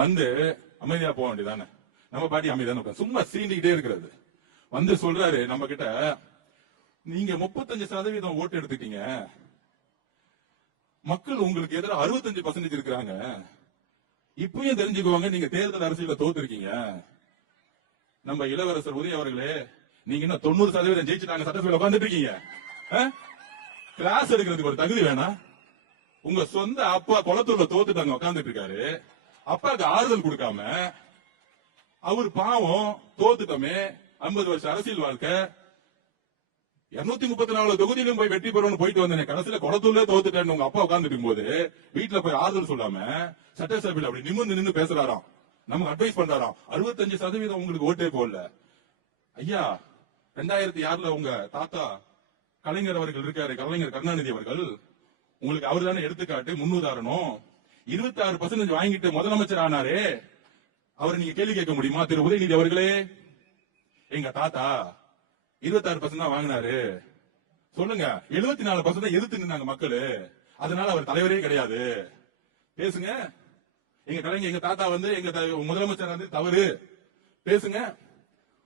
வந்து அமைதியா போக வேண்டியதானே, நம்ம பாட்டி அமைதியான சும்மா சீண்டிக்கிட்டே இருக்கிறது. வந்து சொல்றாரு நம்ம கிட்ட, நீங்க 35% ஓட்டு எடுத்துட்டீங்க, மக்கள் உங்களுக்கு எதிராக 65% இருக்கிறாங்க, இப்பயும் தெரிஞ்சுக்குவாங்க நீங்க தேர்தல் அரசியல தோத்துருக்கீங்க. நம்ம இளவரசர் உதய அவர்களே, நீங்க இன்னும் 90% ஜெயிச்சுட்டாங்க, சட்டசபையில உட்கார்ந்துட்டு இருக்கீங்க. கிளாஸ் எடுக்கிறதுக்கு ஒரு தகுதி வேணா? உங்க சொந்த அப்பா குளத்தூர்ல தோத்துட்டாங்க உட்கார்ந்துட்டு இருக்காரு, அப்பாவுக்கு ஆறுதல் கொடுக்காம, அவர் பாவம் தோத்துட்டோமே 50 வருஷம் அரசியல் வாழ்க்கை 234 தொகுதியிலும் போய் வெற்றி பெறணும்னு போயிட்டு வந்தேன், கடைசியில குளத்தூர்ல தோத்துட்டேன்னு உங்க அப்பா உட்கார்ந்துட்டு இருக்கும்போது வீட்டுல போய் ஆறுதல் சொல்லாம சட்டசபையில் அப்படி நிமிர்ந்து பேசுறாராம், நமக்கு அட்வைஸ் பண்றாராம். 65% உங்களுக்கு ஓட்டே போடல. ஐயா 2006 உங்க தாத்தா கலைஞர் அவர்கள் இருக்காரு, கலைஞர் கருணாநிதி அவர்கள், உங்களுக்கு அவர் தானே எடுத்துக்காட்டு முன்னுதாரணம். 26% வாங்கிட்டு முதலமைச்சர் ஆனாரே, அவர் நீங்க கேள்வி கேட்க முடியுமா? திரு உதயநிதி அவர்களே, எங்க தாத்தா 26% தான் வாங்கினாரு சொல்லுங்க. 74% எதிர்த்து நின்னாங்க மக்களு, அதனால அவர் தலைவரே கிடையாது. பேசுங்க. எங்க கலைஞர் எங்க தாத்தா வந்து எங்க முதலமைச்சர் வந்து தவறு பேசுங்க.